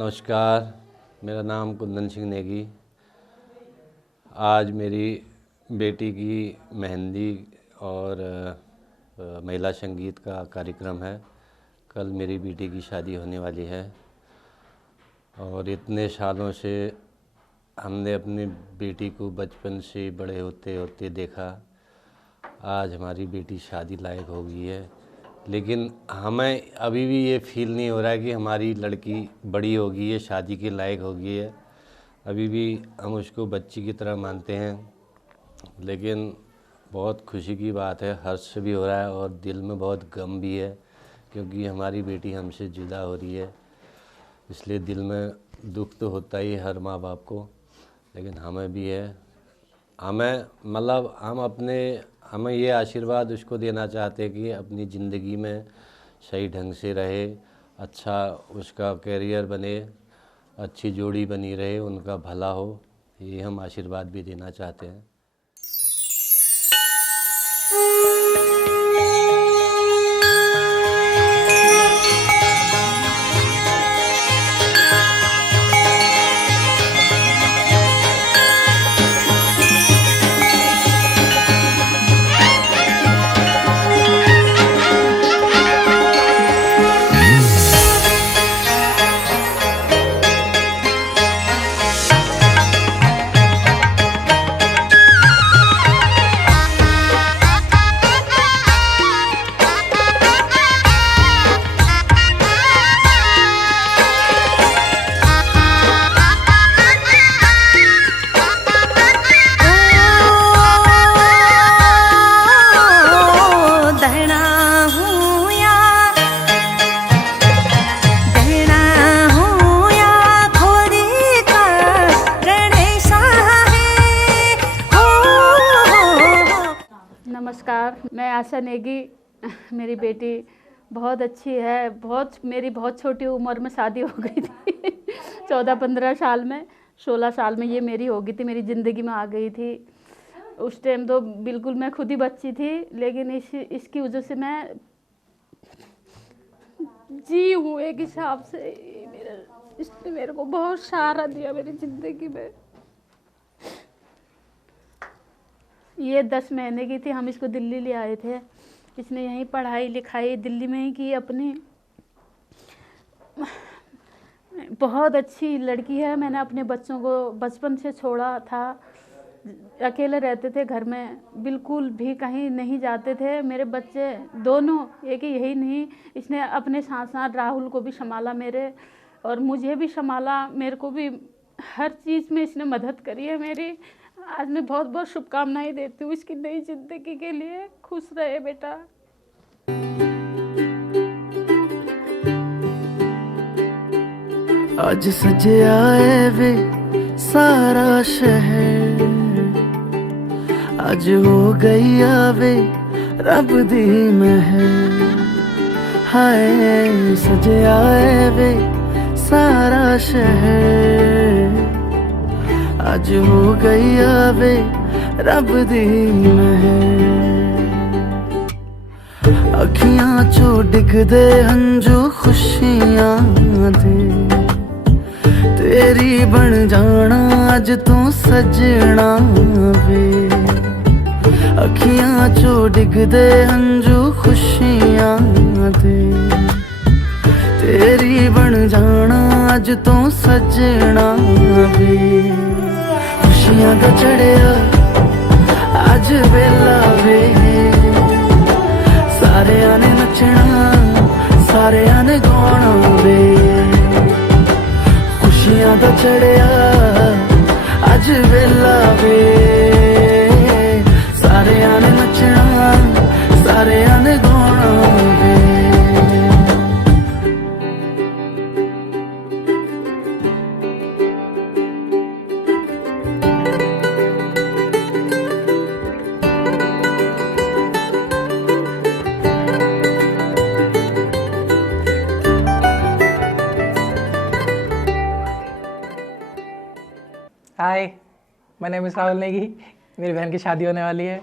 नमस्कार, मेरा नाम कुंदन सिंह नेगी। आज मेरी बेटी की मेहंदी और महिला संगीत का कार्यक्रम है। कल मेरी बेटी की शादी होने वाली है और इतने सालों से हमने अपनी बेटी को बचपन से बड़े होते होते देखा। आज हमारी बेटी शादी लायक हो गई है, लेकिन हमें अभी भी ये फील नहीं हो रहा है कि हमारी लड़की बड़ी हो गई है, शादी के लायक हो गई है। अभी भी हम उसको बच्ची की तरह मानते हैं, लेकिन बहुत खुशी की बात है, हर्ष भी हो रहा है और दिल में बहुत गम भी है, क्योंकि हमारी बेटी हमसे जुदा हो रही है। इसलिए दिल में दुख तो होता ही हर माँ बाप को, लेकिन हमें भी है। हमें ये आशीर्वाद उसको देना चाहते हैं कि अपनी ज़िंदगी में सही ढंग से रहे, अच्छा उसका करियर बने, अच्छी जोड़ी बनी रहे, उनका भला हो, ये हम आशीर्वाद भी देना चाहते हैं। नमस्कार, मैं आशा नेगी। मेरी बेटी बहुत अच्छी है। मेरी बहुत छोटी उम्र में शादी हो गई थी 14-15 साल में, 16 साल में ये मेरी हो गई थी, मेरी ज़िंदगी में आ गई थी। उस टाइम तो बिल्कुल मैं खुद ही बच्ची थी, लेकिन इसकी वजह से मैं जी हूँ एक हिसाब से। इसने मेरे को बहुत सहारा दिया मेरी ज़िंदगी में। ये 10 महीने की थी, हम इसको दिल्ली ले आए थे। इसने यहीं पढ़ाई लिखाई दिल्ली में ही की अपनी। बहुत अच्छी लड़की है। मैंने अपने बच्चों को बचपन से छोड़ा था, अकेले रहते थे घर में, बिल्कुल भी कहीं नहीं जाते थे। मेरे बच्चे दोनों, एक ही यही नहीं, इसने अपने साथ साथ राहुल को भी संभाला मेरे, और मुझे भी संभाला। मेरे को भी हर चीज़ में इसने मदद करी है मेरी। आज मैं बहुत बहुत शुभकामनाएं देती हूँ इसकी नई जिंदगी के लिए। खुश रहे बेटा। आज सजया है वे सारा शहर, आज हो गई आवे रब दी महर। हाय सजया है वे सारा शहर, आज हो गई आवे रब दी महर। अखियां चो डिगदे हंजू खुशियां दे, तेरी बन जाना अज तू सजना वे। अखियां चो डिगदे हंजू खुशियां दे, तेरी बन जाना अज तू सजना वे। खुशियां दा चढ़िया अज वेला वे, सारेयां ने नचना सारेयां ने गाना वे। खुशियां दा चढ़िया अज वेला वे, सारेयां ने नचना सारेयां ने गाना वे। Hi, my name is Rahul Negi. मेरी बहन की शादी होने वाली है।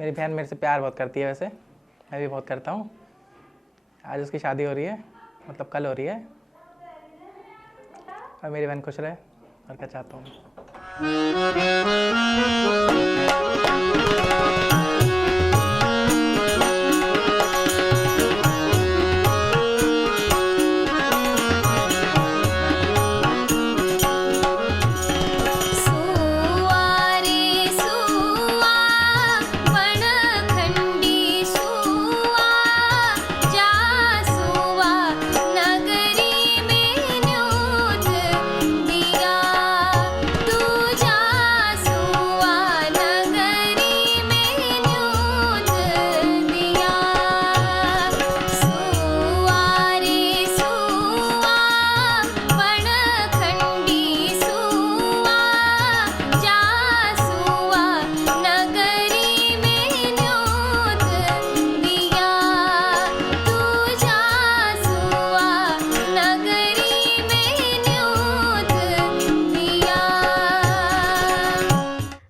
मेरी बहन मेरे से प्यार बहुत करती है, वैसे मैं भी बहुत करता हूँ। आज उसकी शादी हो रही है, मतलब कल हो रही है। और मेरी बहन खुश रहे, और क्या चाहता हूँ।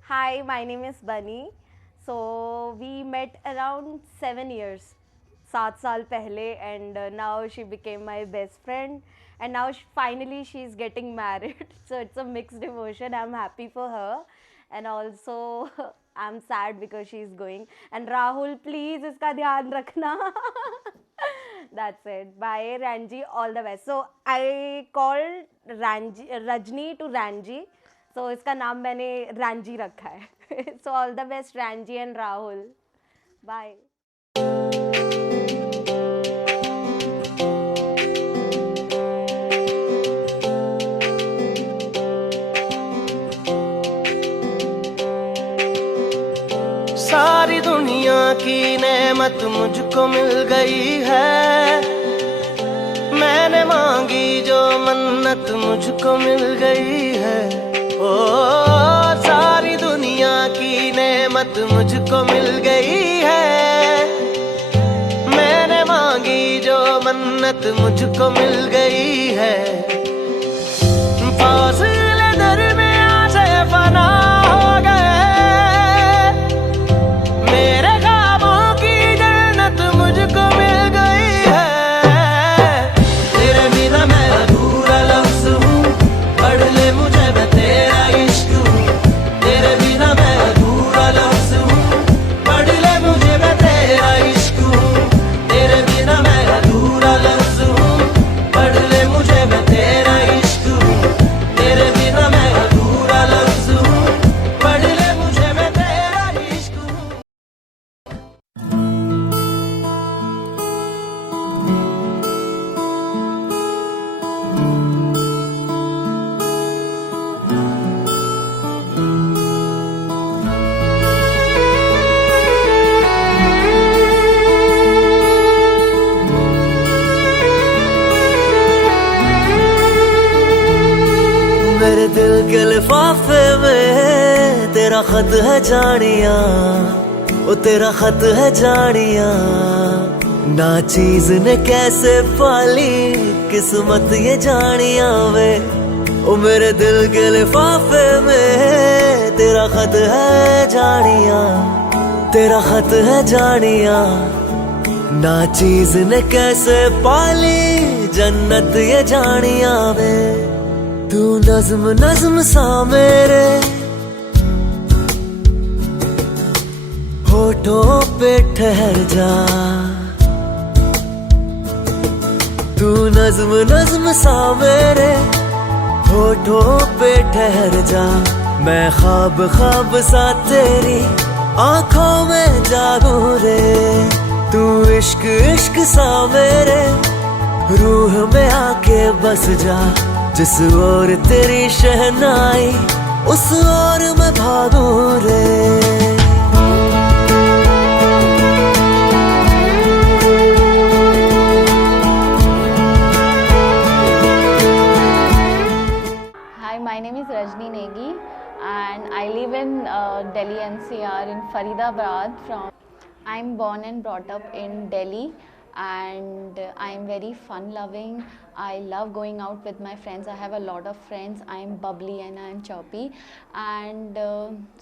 Hi, my name is Bunny. So we met around 7 years, 7 साल पहले, and now she became my best friend. And now finally she's getting married. So it's a mixed emotion. I'm happy for her, and also I'm sad because she's going. And Rahul, please इसका ध्यान रखना. That's it. Bye, Ranji. All the best. So I called Rajni to Ranji. So इसका नाम मैंने रांझी रखा है. So all the best, Ranji and Rahul. Bye. सारी दुनिया की नेमत मुझको मिल गई है, मैंने मांगी जो मन्नत मुझको मिल गई है। ओ सारी दुनिया की नेमत मुझको मिल गई है, मैंने मांगी जो मन्नत मुझको मिल गई है। फासले दरमियां से फना हो गए, मेरे ख्वाबों की जन्नत मुझको मिल गई है। तेरे बिना मैं अधूरा लफ्ज़ हूँ, पढ़ ले मुझे मैं तेरा इश्क हूँ। तेरे बिना मैं अधूरा लफ्ज़ हूँ, पढ़ ले मुझे मैं तेरा इश्क हूँ। तेरे बिना मैं अधूरा लफ्ज़ हूँ, पढ़ ले मुझे मैं तेरा इश्क हूँ। तेरे बिना मैं अधूरा लफ्ज़ हूँ, पढ़ ले मुझे मैं तेरा इश्क हूँ। मेरे दिल के लिफाफे में तेरा खत है जानिया, ओ तेरा खत है जानिया। ना चीज ने कैसे पाली किस्मत ये जानिया वे, ओ मेरे दिल के लिफाफे में तेरा खत है जानिया, तेरा खत है जानिया। ना चीज ने कैसे पाली जन्नत ये जानिया वे। तू नज़्म नज़्म सा मेरे होठों पे ठहर जा, तू नज़्म नज़्म सा मेरे होठों पे ठहर जा। मैं ख्वाब ख्वाब सा तेरी आंखों में जागूं रे, तू इश्क इश्क सा मेरे रूह में आके बस जा। जिस ओर तेरी शहनाई उस ओर मैं भागूं रे। Hi, my name is Rajni Negi and I live in Delhi NCR in Faridabad. I'm born and brought up in Delhi and I'm very fun loving. I love going out with my friends. I have a lot of friends. I'm bubbly and I'm chirpy, and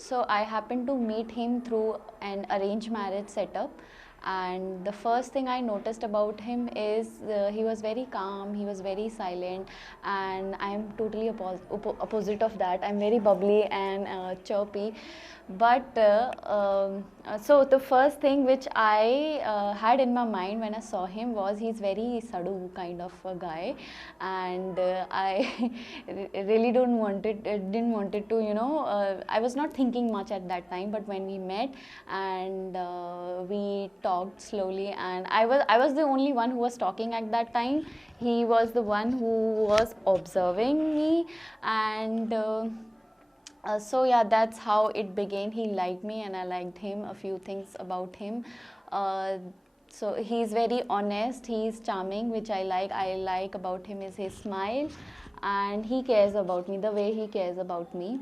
so I happened to meet him through an arranged marriage setup, And the first thing I noticed about him is he was very calm, he was very silent, and I am totally opposite of that. I'm very bubbly and chirpy. But so the first thing which I had in my mind when I saw him was he's very sadu kind of a guy, and I really didn't wanted to, you know, I was not thinking much at that time. But when we met and we talked slowly, and I was the only one who was talking at that time. He was the one who was observing me, and so yeah, that's how it began. He liked me and I liked him. A few things about him. So he's very honest, he's charming, which I like about him is his smile, and he cares about me the way he cares about me.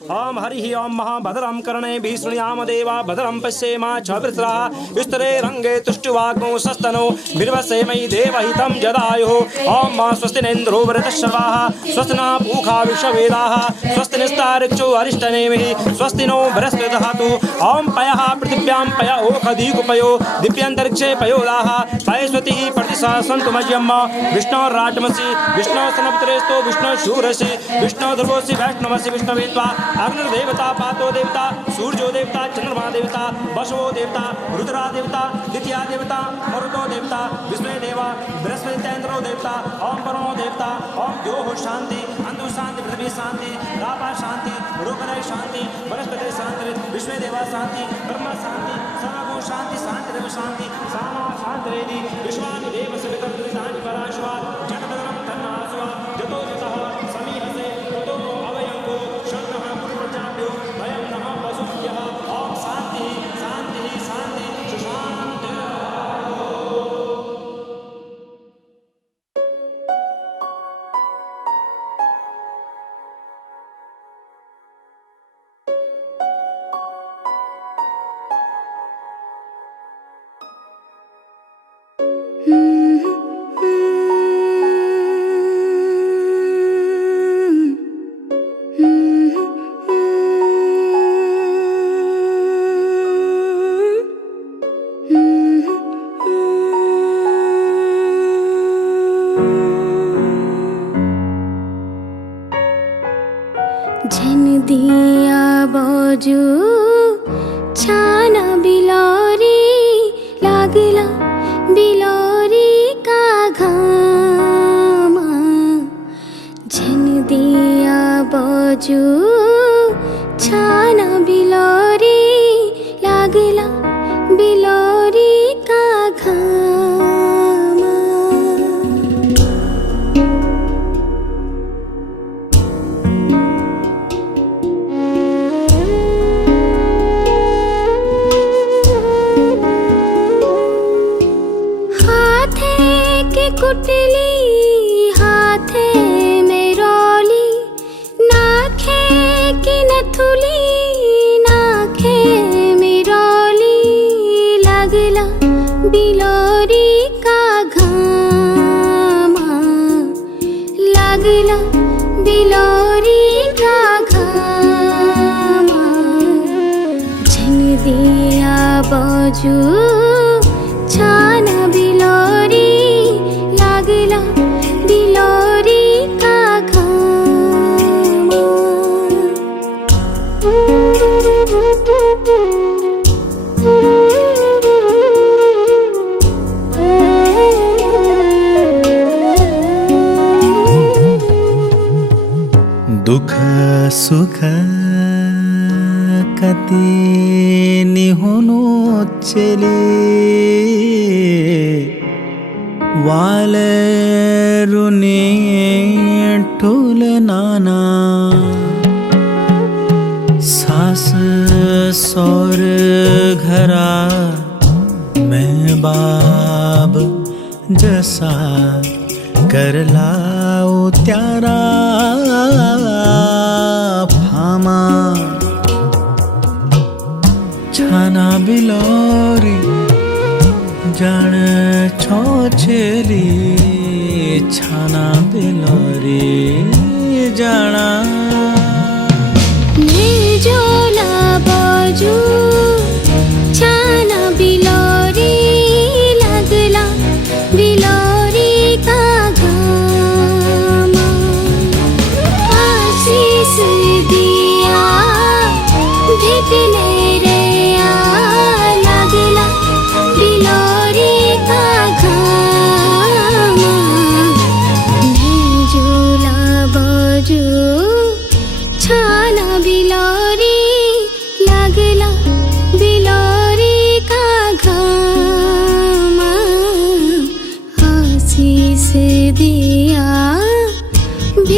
Om Hari ओम महाभद्रं कर्णेभिः शृणुयाम देवा भद्रं पश्येम क्षभिस्रः स्तरे रंगे तुष्टुवाग्मो सस्तनो बिर्वसेमयि देवहितं जदायुः ओम स्वस्ति नेन्द्रो वृतश्रवाः स्वस्ति नः पूषा विश्ववेदाः स्वस्ति निस्तारिक्षो अरिष्टनेमिः स्वस्ति no बृहस्पतिर्दधातु ओम पयः पृथिव्यां पय ओखदीकुपयो दिव्यान्तरिक्षे पयोदाः पयस्वतिः प्रतिशा सन्तु मह्यम् विष्णोर्राजमसि विष्णोस्तनपुत्रेस्तु विष्णुशूरसि विष्णुध्रुवोऽसि वैष्णवसि विष्णुवेत्वा अग्निर्देवता पातो देवता सूर्यो देवता चंद्रमा देवता वसवो देवता रुद्रा देवता द्वितीया देवता मरुतो देवता विष्णु देवा बृहस्पतिन्द्रो देवता ओम परमो देवता ओम द्योः शांति अंधु शांति पृथ्वी शांति रापा शांति रूपदय शांति वनस्पति शांति विष्णु देवा शांति ब्रह्म शांति सर्वगो शांति शांति देव शांति सामा शांतिरेदि विश्वानि देव सवितर्तानि पराश्वा जगदरं तन्नासवा जतो जतः समीहसे ततो अवयंको शरणः पुरुषाभ्यो वयं नमः वसुभ्यः ओम शांति शांति शांति सुशांति। झन दिया बाजू छाना बिलोरी लागला बिलोरी का घामा झन दिया बाजू छाना बिलोरी लागला बिलोरी का घामा। कुटली हाथे में रोली नाखे की नथुली नाखे में रोली लगला बिलोरी का घामा लगला बिलोरी का घामा झन दिया बाजू छाना बिलोरी लागला बिलोरी का घामा। दुख सुख कति निहुनु चले वाले रुने ठुल नाना सास सौर घरा मैं बाब जसा कर लाओ त्यारा फामा छाना बिलोरी जान छोछली छाना बिलोरी जाना निर्जला बाजू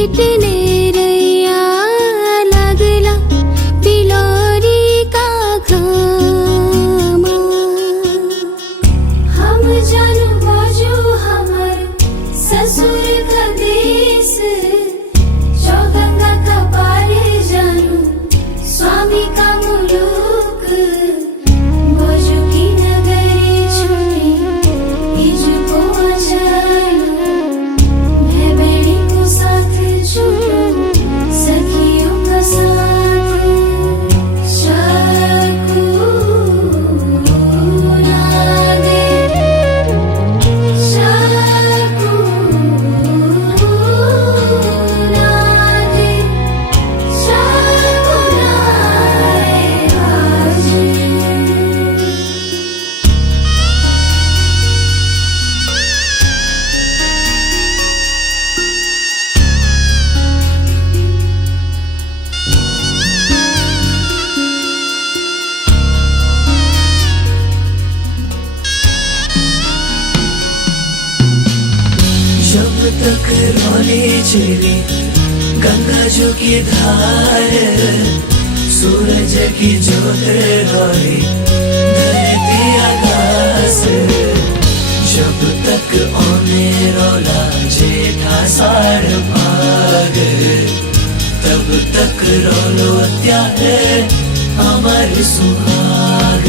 पीटने रैया लागला बिलोरी का घामा हम जानू बाजू हमर ससुर का देश चौगंगा का पार जानू स्वामी का मुलुक बाजू की नगरी छुटी इजको जाना मैं बेड़ी को साथ छूटो सखियों का साथ चाकू ना दे चाकू ना दे चाकू ना आज जब तक रोने चली गंगा जो की धार सूरज की ज्योत रोए धरती आकाश जब तक ओने रोला जेठा सार भाग तब तक रोलो त्याग अमर सुहाग